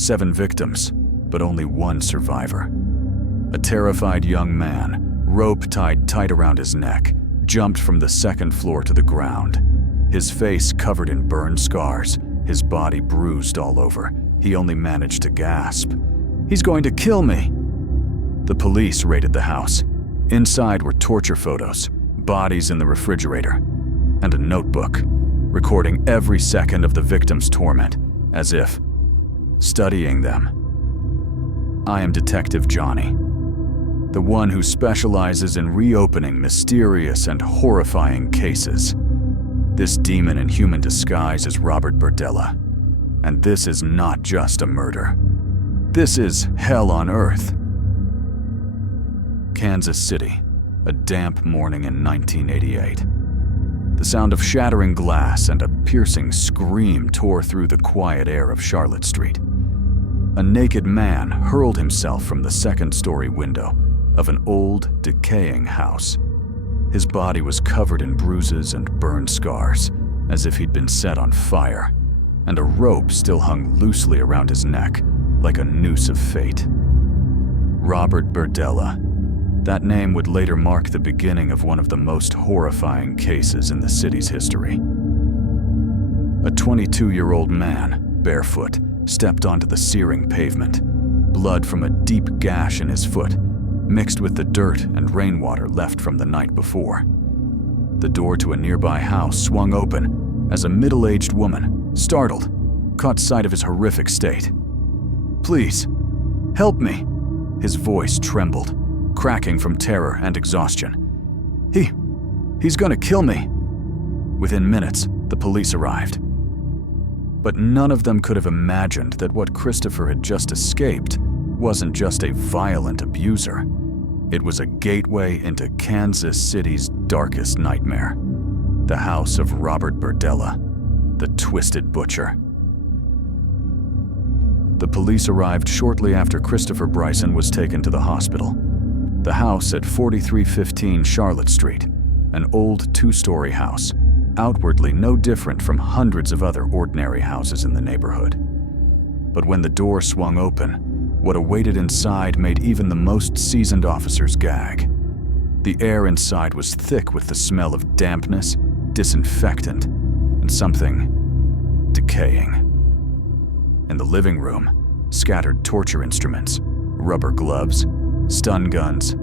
7 victims, but only 1 survivor. A terrified young man, rope tied tight around his neck, jumped from the 2nd floor to the ground. His face covered in burn scars, his body bruised all over. He only managed to gasp. "He's going to kill me!" The police raided the house. Inside were torture photos, bodies in the refrigerator, and a notebook, recording every second of the victims' torment, as if studying them. I am Detective Johnny, the one who specializes in reopening mysterious and horrifying cases. This demon in human disguise is Robert Berdella, and this is not just a murder. This is hell on earth. Kansas City, a damp morning in 1988. The sound of shattering glass and a piercing scream tore through the quiet air of Charlotte Street. A naked man hurled himself from the 2nd-story window of an old, decaying house. His body was covered in bruises and burn scars, as if he'd been set on fire, and a rope still hung loosely around his neck, like a noose of fate. Robert Berdella. That name would later mark the beginning of one of the most horrifying cases in the city's history. A 22-year-old man, barefoot, stepped onto the searing pavement. Blood from a deep gash in his foot, mixed with the dirt and rainwater left from the night before. The door to a nearby house swung open as a middle-aged woman, startled, caught sight of his horrific state. "Please, help me!" His voice trembled, cracking from terror and exhaustion. He's gonna kill me." Within minutes, the police arrived. But none of them could have imagined that what Christopher had just escaped wasn't just a violent abuser. It was a gateway into Kansas City's darkest nightmare. The house of Robert Berdella, the Twisted Butcher. The police arrived shortly after Christopher Bryson was taken to the hospital. The house at 4315 Charlotte Street, an old 2-story house, outwardly no different from hundreds of other ordinary houses in the neighborhood. But when the door swung open, what awaited inside made even the most seasoned officers gag. The air inside was thick with the smell of dampness, disinfectant, and something decaying. In the living room, scattered torture instruments, rubber gloves, stun guns,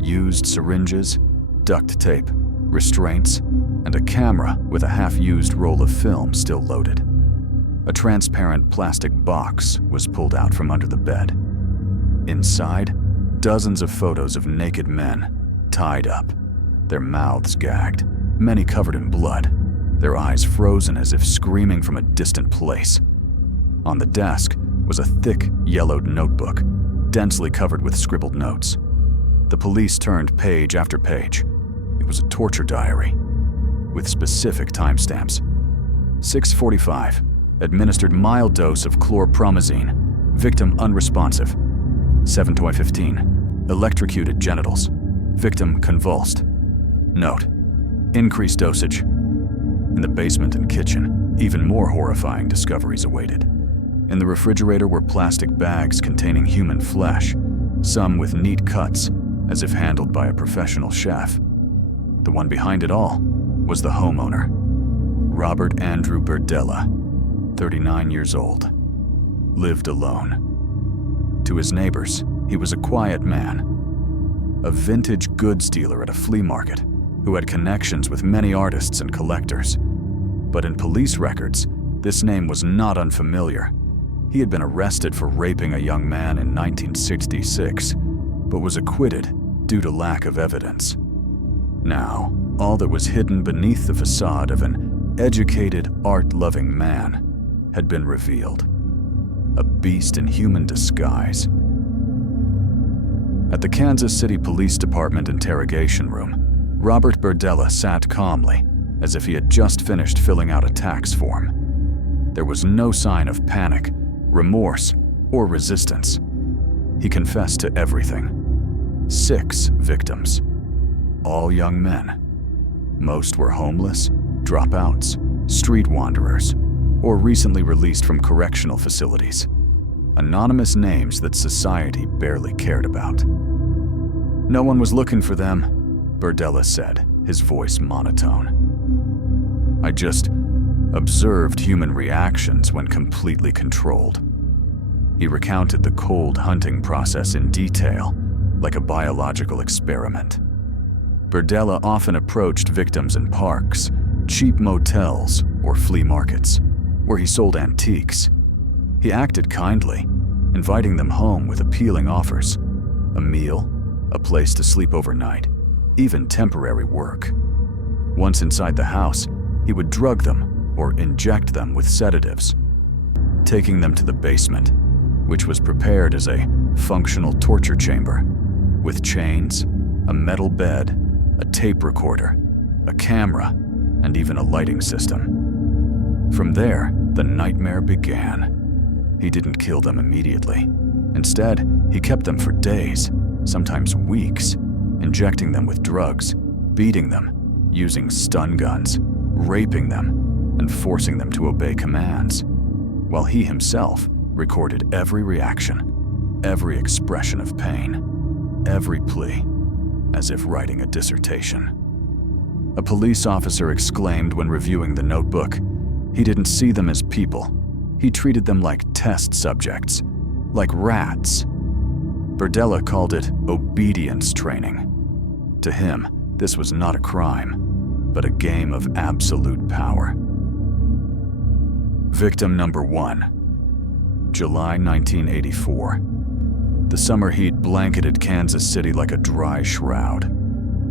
used syringes, duct tape, restraints, and a camera with a half-used roll of film still loaded. A transparent plastic box was pulled out from under the bed. Inside, dozens of photos of naked men, tied up, their mouths gagged, many covered in blood, their eyes frozen as if screaming from a distant place. On the desk was a thick, yellowed notebook, densely covered with scribbled notes. The police turned page after page. It was a torture diary, with specific timestamps. 6:45, administered mild dose of chlorpromazine, victim unresponsive. 7:15, electrocuted genitals, victim convulsed. Note, increased dosage. In the basement and kitchen, even more horrifying discoveries awaited. In the refrigerator were plastic bags containing human flesh, some with neat cuts, as if handled by a professional chef. The one behind it all was the homeowner, Robert Andrew Berdella, 39 years old, lived alone. To his neighbors, he was a quiet man, a vintage goods dealer at a flea market who had connections with many artists and collectors. But in police records, this name was not unfamiliar. He had been arrested for raping a young man in 1966, but was acquitted due to lack of evidence. Now, all that was hidden beneath the facade of an educated, art-loving man had been revealed. A beast in human disguise. At the Kansas City Police Department interrogation room, Robert Berdella sat calmly, as if he had just finished filling out a tax form. There was no sign of panic, remorse, or resistance. He confessed to everything. 6 victims, all young men. Most were homeless, dropouts, street wanderers, or recently released from correctional facilities. anonymous names that society barely cared about. "No one was looking for them," Berdella said, his voice monotone. "I just observed human reactions when completely controlled." He recounted the cold hunting process in detail, like a biological experiment. Berdella often approached victims in parks, cheap motels, or flea markets, where he sold antiques. He acted kindly, inviting them home with appealing offers: a meal, a place to sleep overnight, even temporary work. Once inside the house, he would drug them or inject them with sedatives, taking them to the basement, which was prepared as a functional torture chamber, with chains, a metal bed, a tape recorder, a camera, and even a lighting system. From there, the nightmare began. He didn't kill them immediately. Instead, he kept them for days, sometimes weeks, injecting them with drugs, beating them, using stun guns, raping them, and forcing them to obey commands, while he himself recorded every reaction, every expression of pain, every plea, as if writing a dissertation. A police officer exclaimed when reviewing the notebook, he didn't see them as people. He treated them like test subjects, like rats. Berdella called it obedience training. To him, this was not a crime, but a game of absolute power. Victim number 1. July 1984. The summer heat blanketed Kansas City like a dry shroud.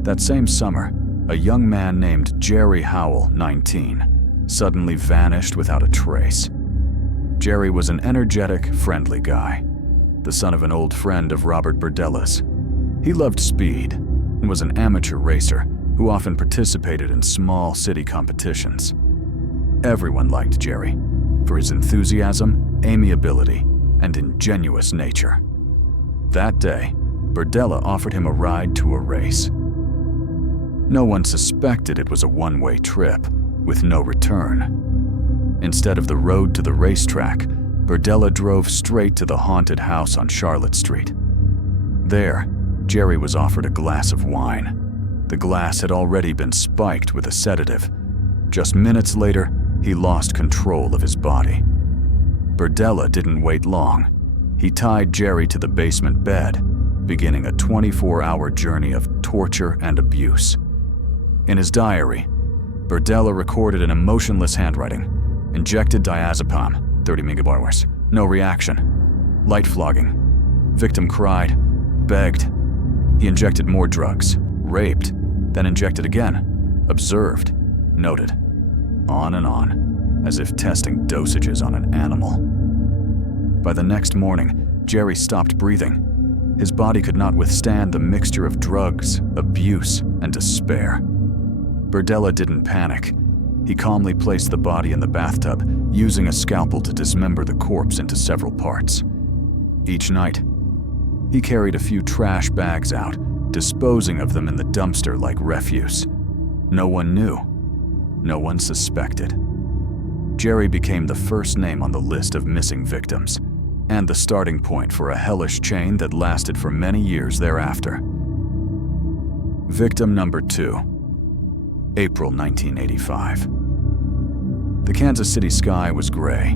That same summer, a young man named Jerry Howell, 19, suddenly vanished without a trace. Jerry was an energetic, friendly guy, the son of an old friend of Robert Berdella's. He loved speed and was an amateur racer who often participated in small city competitions. Everyone liked Jerry for his enthusiasm, amiability, and ingenuous nature. That day, Berdella offered him a ride to a race. No one suspected it was a one-way trip, with no return. Instead of the road to the racetrack, Berdella drove straight to the haunted house on Charlotte Street. There, Jerry was offered a glass of wine. The glass had already been spiked with a sedative. Just minutes later, he lost control of his body. Berdella didn't wait long. He tied Jerry to the basement bed, beginning a 24-hour journey of torture and abuse. In his diary, Berdella recorded in emotionless handwriting: injected diazepam, 30 megabars, no reaction. Light flogging. Victim cried, begged. He injected more drugs, raped, then injected again, observed, noted. On and on, as if testing dosages on an animal. By the next morning, Jerry stopped breathing. His body could not withstand the mixture of drugs, abuse, and despair. Berdella didn't panic. He calmly placed the body in the bathtub, using a scalpel to dismember the corpse into several parts. Each night, he carried a few trash bags out, disposing of them in the dumpster like refuse. No one knew. No one suspected. Jerry became the first name on the list of missing victims, and the starting point for a hellish chain that lasted for many years thereafter. Victim number 2. April 1985. The Kansas City sky was gray.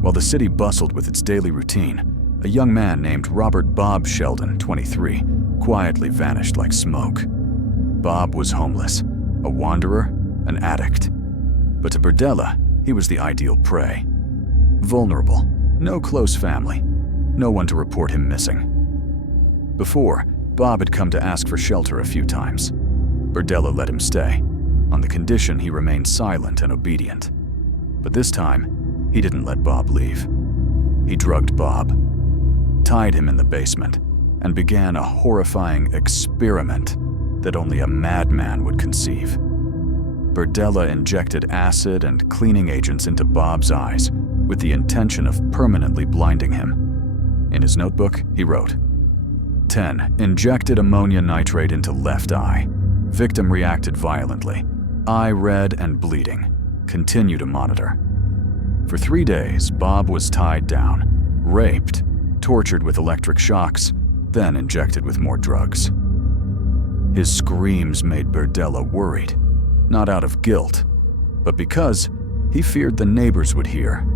While the city bustled with its daily routine, a young man named Robert Bob Sheldon, 23, quietly vanished like smoke. Bob was homeless, a wanderer, an addict. But to Berdella, he was the ideal prey. Vulnerable, no close family, no one to report him missing. Before, Bob had come to ask for shelter a few times. Berdella let him stay, on the condition he remained silent and obedient. But this time, he didn't let Bob leave. He drugged Bob, tied him in the basement, and began a horrifying experiment that only a madman would conceive. Berdella injected acid and cleaning agents into Bob's eyes with the intention of permanently blinding him. In his notebook, he wrote, 10. Injected ammonia nitrate into left eye. Victim reacted violently. Eye red and bleeding. Continue to monitor. For 3 days, Bob was tied down, raped, tortured with electric shocks, then injected with more drugs. His screams made Berdella worried, not out of guilt, but because he feared the neighbors would hear.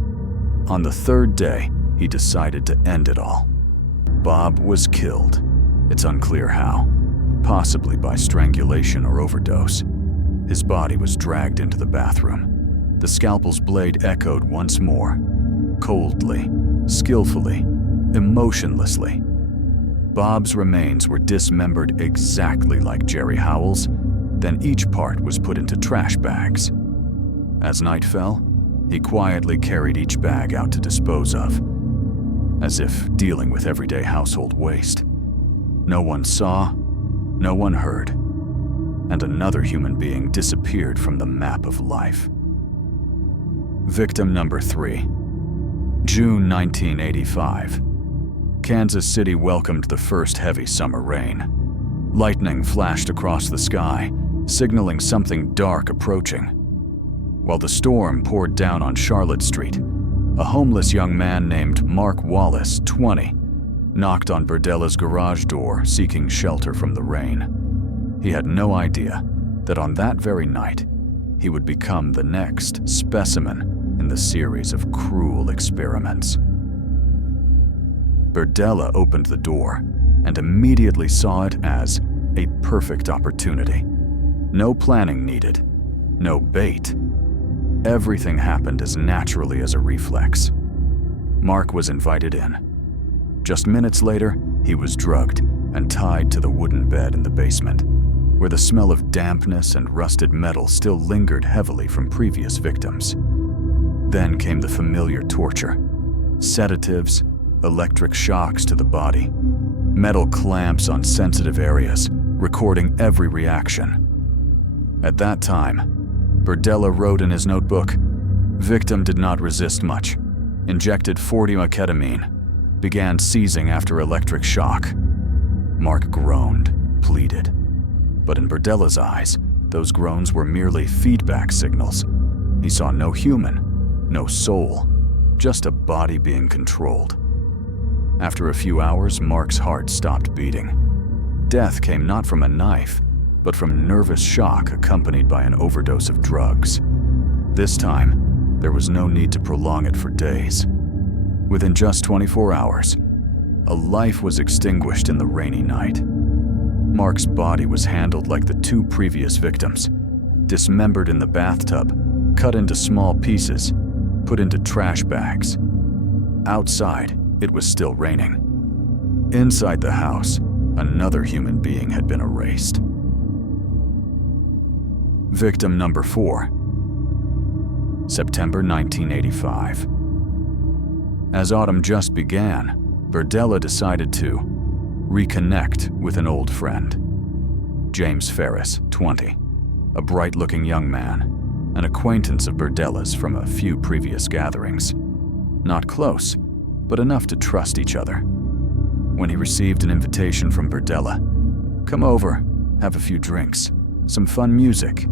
On the third day, he decided to end it all. Bob was killed. It's unclear how, possibly by strangulation or overdose. His body was dragged into the bathroom. The scalpel's blade echoed once more, coldly, skillfully, emotionlessly. Bob's remains were dismembered exactly like Jerry Howell's, then each part was put into trash bags. As night fell, he quietly carried each bag out to dispose of, as if dealing with everyday household waste. No one saw, no one heard, and another human being disappeared from the map of life. Victim number 3. June 1985. Kansas City welcomed the first heavy summer rain. Lightning flashed across the sky, signaling something dark approaching. While the storm poured down on Charlotte Street, a homeless young man named Mark Wallace, 20, knocked on Berdella's garage door seeking shelter from the rain. He had no idea that on that very night, he would become the next specimen in the series of cruel experiments. Berdella opened the door and immediately saw it as a perfect opportunity. No planning needed, no bait. Everything happened as naturally as a reflex. Mark was invited in. Just minutes later, he was drugged and tied to the wooden bed in the basement, where the smell of dampness and rusted metal still lingered heavily from previous victims. Then came the familiar torture: sedatives, electric shocks to the body, metal clamps on sensitive areas, recording every reaction. At that time, Berdella wrote in his notebook, "Victim did not resist much, injected 40 ketamine, began seizing after electric shock." Mark groaned, pleaded. But in Berdella's eyes, those groans were merely feedback signals. He saw no human, no soul, just a body being controlled. After a few hours, Mark's heart stopped beating. Death came not from a knife, but from nervous shock accompanied by an overdose of drugs. This time, there was no need to prolong it for days. Within just 24 hours, a life was extinguished in the rainy night. Mark's body was handled like the 2 previous victims, dismembered in the bathtub, cut into small pieces, put into trash bags. Outside, it was still raining. Inside the house, another human being had been erased. Victim number 4. September 1985. As autumn just began, Berdella decided to reconnect with an old friend. James Ferris, 20, a bright-looking young man, an acquaintance of Berdella's from a few previous gatherings. Not close, but enough to trust each other. When he received an invitation from Berdella, "Come over, have a few drinks, some fun music,"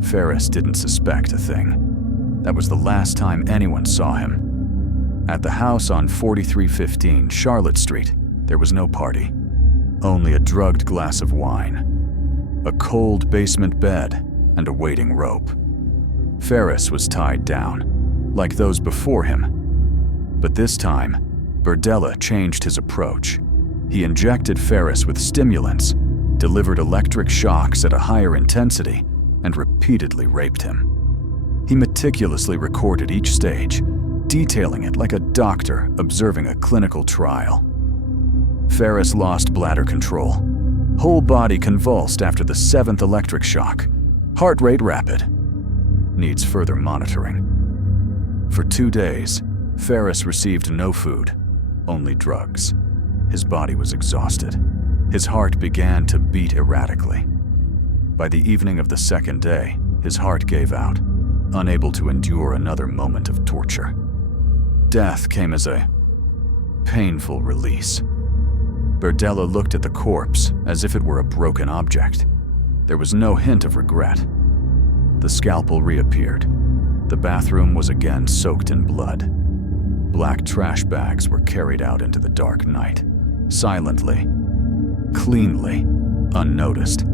Ferris didn't suspect a thing. That was the last time anyone saw him. At the house on 4315 Charlotte Street, there was no party, only a drugged glass of wine, a cold basement bed, and a waiting rope. Ferris was tied down, like those before him. But this time, Berdella changed his approach. He injected Ferris with stimulants, delivered electric shocks at a higher intensity, and repeatedly raped him. He meticulously recorded each stage, detailing it like a doctor observing a clinical trial. Ferris lost bladder control. Whole body convulsed after the 7th electric shock. Heart rate rapid. Needs further monitoring. For 2 days, Ferris received no food, only drugs. His body was exhausted. His heart began to beat erratically. By the evening of the 2nd day, his heart gave out, unable to endure another moment of torture. Death came as a painful release. Berdella looked at the corpse as if it were a broken object. There was no hint of regret. The scalpel reappeared. The bathroom was again soaked in blood. black trash bags were carried out into the dark night, silently, cleanly, unnoticed.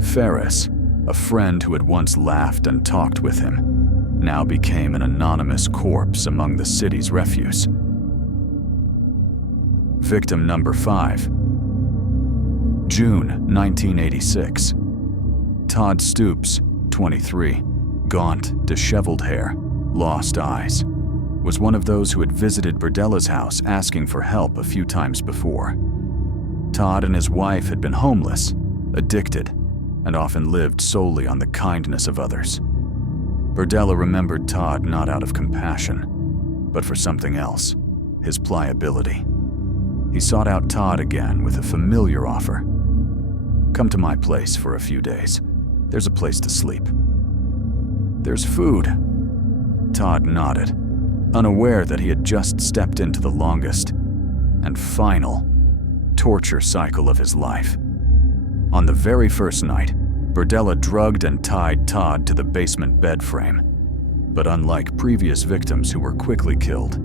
Ferris, a friend who had once laughed and talked with him, now became an anonymous corpse among the city's refuse. Victim number 5. June 1986. Todd Stoops, 23, gaunt, disheveled hair, lost eyes, was one of those who had visited Berdella's house asking for help a few times before. Todd and his wife had been homeless, addicted, and often lived solely on the kindness of others. Berdella remembered Todd not out of compassion, but for something else, his pliability. He sought out Todd again with a familiar offer. "Come to my place for a few days. There's a place to sleep. There's food." Todd nodded, unaware that he had just stepped into the longest and final torture cycle of his life. On the very first night, Berdella drugged and tied Todd to the basement bed frame. But unlike previous victims who were quickly killed,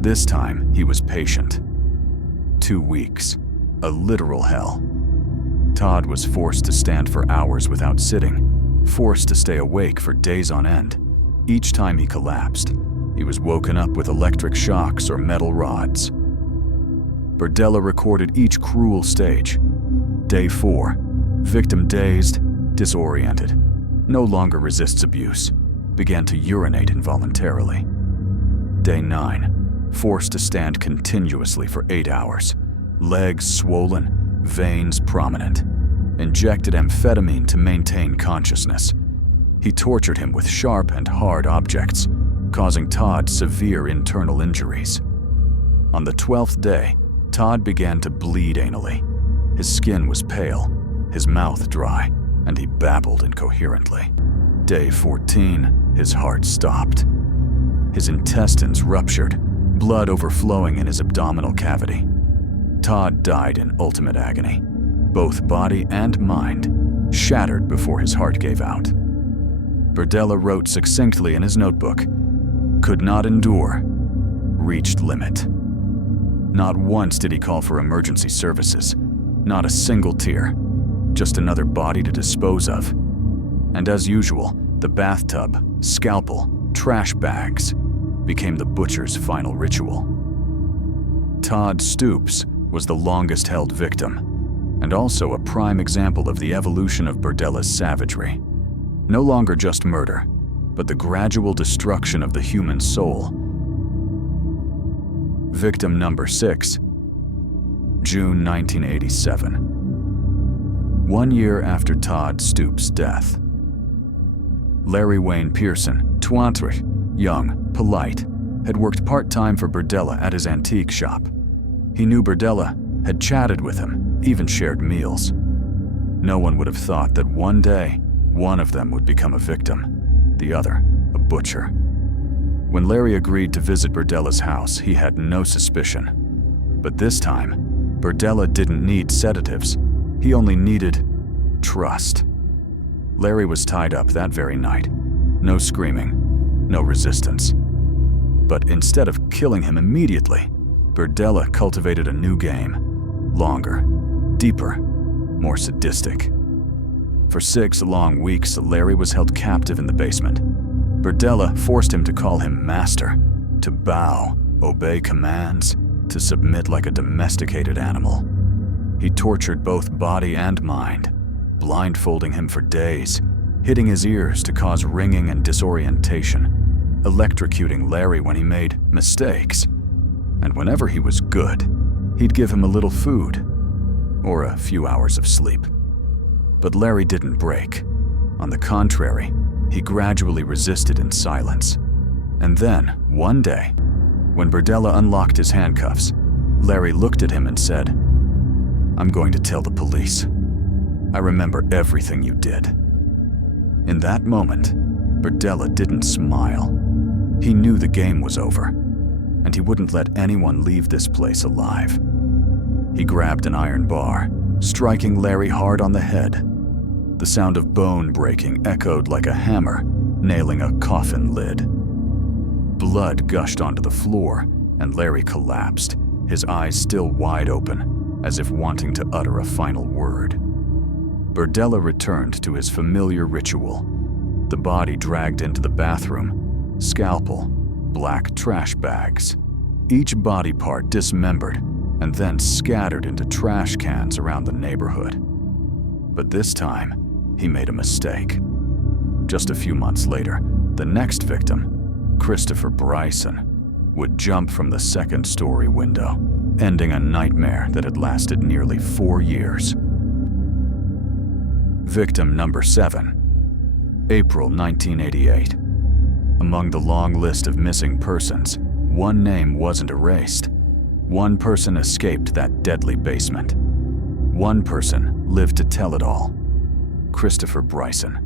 this time he was patient. 2 weeks, a literal hell. Todd was forced to stand for hours without sitting, forced to stay awake for days on end. Each time he collapsed, he was woken up with electric shocks or metal rods. Berdella recorded each cruel stage. Day 4, victim dazed, disoriented, no longer resists abuse, began to urinate involuntarily. Day 9, forced to stand continuously for 8 hours, legs swollen, veins prominent, injected amphetamine to maintain consciousness. He tortured him with sharp and hard objects, causing Todd severe internal injuries. On the 12th day, Todd began to bleed anally. His skin was pale, his mouth dry, and he babbled incoherently. Day 14, his heart stopped. His intestines ruptured, blood overflowing in his abdominal cavity. Todd died in ultimate agony, both body and mind shattered before his heart gave out. Berdella wrote succinctly in his notebook, "Could not endure, reached limit." Not once did he call for emergency services, not a single tear, just another body to dispose of. And as usual, the bathtub, scalpel, trash bags became the butcher's final ritual. Todd Stoops was the longest-held victim, and also a prime example of the evolution of Berdella's savagery. No longer just murder, but the gradual destruction of the human soul. Victim number 6, June 1987. 1 year after Todd Stoops' death. Larry Wayne Pearson, 20, young, polite, had worked part-time for Berdella at his antique shop. He knew Berdella, had chatted with him, even shared meals. No one would have thought that one day, one of them would become a victim, the other a butcher. When Larry agreed to visit Berdella's house, he had no suspicion. But this time, Berdella didn't need sedatives. He only needed trust. Larry was tied up that very night. No screaming, no resistance. But instead of killing him immediately, Berdella cultivated a new game. Longer, deeper, more sadistic. For 6 long weeks, Larry was held captive in the basement. Berdella forced him to call him master, to bow, obey commands, to submit like a domesticated animal. He tortured both body and mind, blindfolding him for days, hitting his ears to cause ringing and disorientation, electrocuting Larry when he made mistakes. And whenever he was good, he'd give him a little food or a few hours of sleep. But Larry didn't break. On the contrary, he gradually resisted in silence. And then, one day, when Berdella unlocked his handcuffs, Larry looked at him and said, "I'm going to tell the police. I remember everything you did." In that moment, Berdella didn't smile. He knew the game was over, and he wouldn't let anyone leave this place alive. He grabbed an iron bar, striking Larry hard on the head. The sound of bone breaking echoed like a hammer, nailing a coffin lid. Blood gushed onto the floor, and Larry collapsed, his eyes still wide open, as if wanting to utter a final word. Berdella returned to his familiar ritual. The body dragged into the bathroom, scalpel, black trash bags, each body part dismembered and then scattered into trash cans around the neighborhood. But this time, he made a mistake. Just a few months later, the next victim, Christopher Bryson, would jump from the second-story window, ending a nightmare that had lasted nearly 4 years. Victim number 7, April 1988. Among the long list of missing persons, one name wasn't erased. One person escaped that deadly basement. One person lived to tell it all. Christopher Bryson.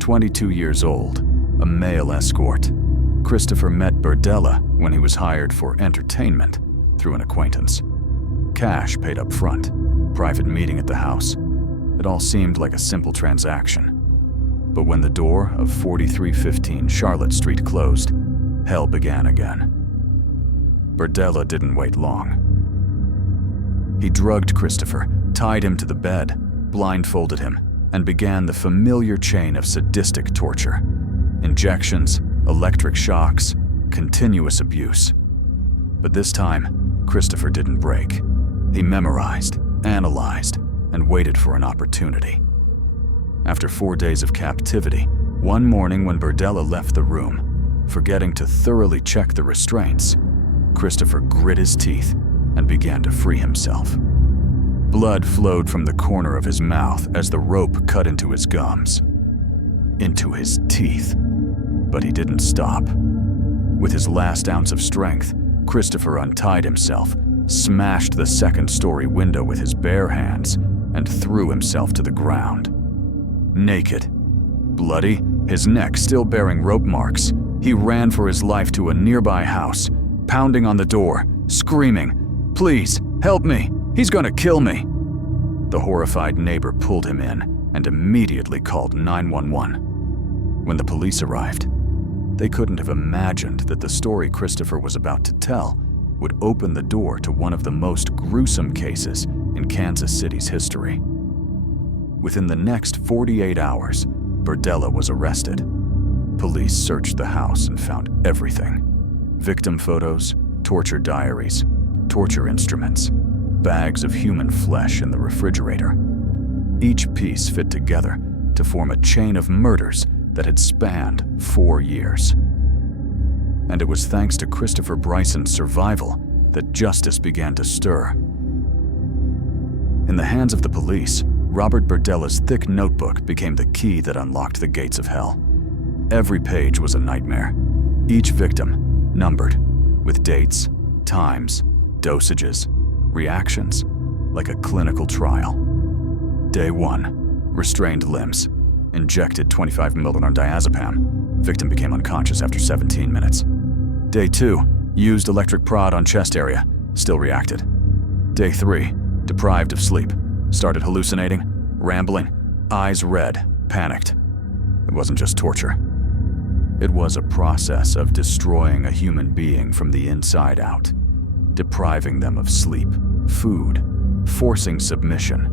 22 years old, a male escort. Christopher met Berdella when he was hired for entertainment through an acquaintance. Cash paid up front, private meeting at the house. It all seemed like a simple transaction. But when the door of 4315 Charlotte Street closed, hell began again. Berdella didn't wait long. He drugged Christopher, tied him to the bed, blindfolded him, and began the familiar chain of sadistic torture. Injections, electric shocks, continuous abuse. But this time, Christopher didn't break. He memorized, analyzed, and waited for an opportunity. After 4 days of captivity, one morning when Berdella left the room, forgetting to thoroughly check the restraints, Christopher grit his teeth and began to free himself. Blood flowed from the corner of his mouth as the rope cut into his gums, into his teeth. But he didn't stop. With his last ounce of strength, Christopher untied himself, smashed the second-story window with his bare hands, and threw himself to the ground. Naked, bloody, his neck still bearing rope marks, he ran for his life to a nearby house, pounding on the door, screaming, "Please, help me! He's gonna kill me!" The horrified neighbor pulled him in and immediately called 911. When the police arrived, they couldn't have imagined that the story Christopher was about to tell would open the door to one of the most gruesome cases in Kansas City's history. Within the next 48 hours, Berdella was arrested. Police searched the house and found everything: victim photos, torture diaries, torture instruments, bags of human flesh in the refrigerator. Each piece fit together to form a chain of murders that had spanned 4 years. And it was thanks to Christopher Bryson's survival that justice began to stir. In the hands of the police, Robert Berdella's thick notebook became the key that unlocked the gates of hell. Every page was a nightmare, each victim numbered, with dates, times, dosages, reactions, like a clinical trial. Day 1, restrained limbs, injected 25 mg diazepam. Victim became unconscious after 17 minutes. Day 2, used electric prod on chest area, still reacted. Day 3, deprived of sleep, started hallucinating, rambling, eyes red, panicked. It wasn't just torture. It was a process of destroying a human being from the inside out, depriving them of sleep, food, forcing submission,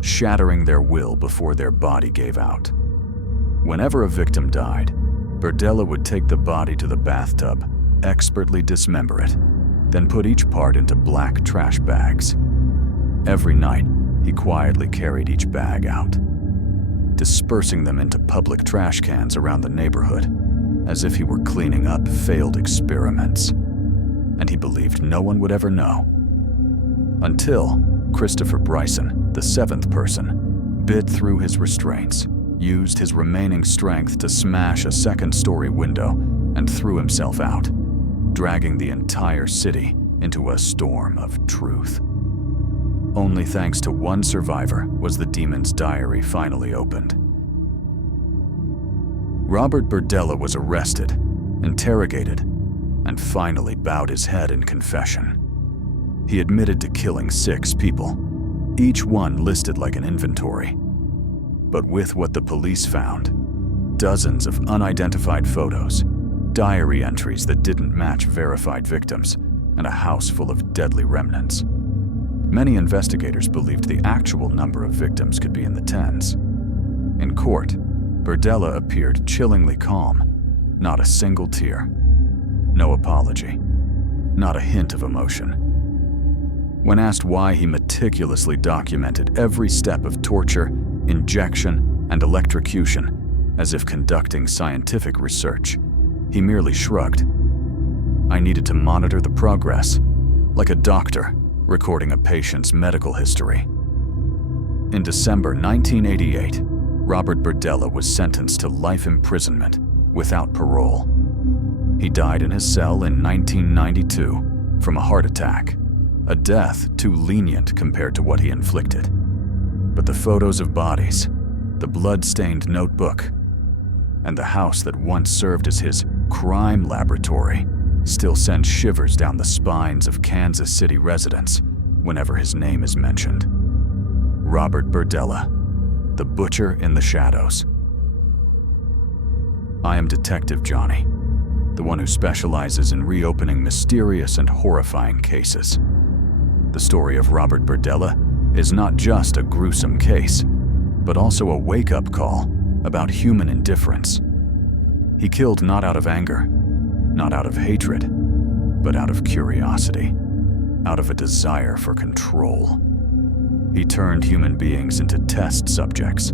shattering their will before their body gave out. Whenever a victim died, Berdella would take the body to the bathtub, expertly dismember it, then put each part into black trash bags. Every night, he quietly carried each bag out, dispersing them into public trash cans around the neighborhood, as if he were cleaning up failed experiments. And he believed no one would ever know. Until Christopher Bryson, the 7th person, bit through his restraints, used his remaining strength to smash a second-story window, and threw himself out, dragging the entire city into a storm of truth. Only thanks to one survivor was the demon's diary finally opened. Robert Berdella was arrested, interrogated, and finally bowed his head in confession. He admitted to killing 6 people, each one listed like an inventory. But with what the police found, dozens of unidentified photos, diary entries that didn't match verified victims, and a house full of deadly remnants. Many investigators believed the actual number of victims could be in the tens. In court, Berdella appeared chillingly calm, not a single tear, no apology, not a hint of emotion. When asked why he meticulously documented every step of torture, injection, and electrocution, as if conducting scientific research, he merely shrugged. "I needed to monitor the progress, like a doctor recording a patient's medical history." In December 1988, Robert Berdella was sentenced to life imprisonment without parole. He died in his cell in 1992 from a heart attack, a death too lenient compared to what he inflicted. But the photos of bodies, the blood-stained notebook, and the house that once served as his crime laboratory still send shivers down the spines of Kansas City residents whenever his name is mentioned. Robert Berdella, the butcher in the shadows. I am Detective Johnny, the one who specializes in reopening mysterious and horrifying cases. The story of Robert Berdella is not just a gruesome case, but also a wake-up call about human indifference. He killed not out of anger, not out of hatred, but out of curiosity, out of a desire for control. He turned human beings into test subjects,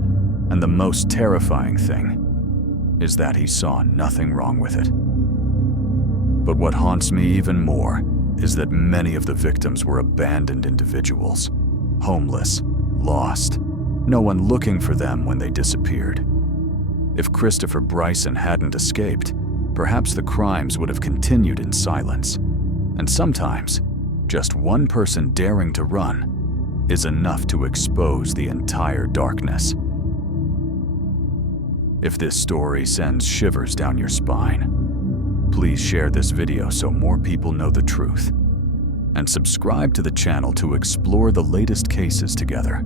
and the most terrifying thing is that he saw nothing wrong with it. But what haunts me even more is that many of the victims were abandoned individuals, homeless, lost, no one looking for them when they disappeared. If Christopher Bryson hadn't escaped, perhaps the crimes would have continued in silence. And sometimes, just one person daring to run is enough to expose the entire darkness. If this story sends shivers down your spine, please share this video so more people know the truth, and subscribe to the channel to explore the latest cases together.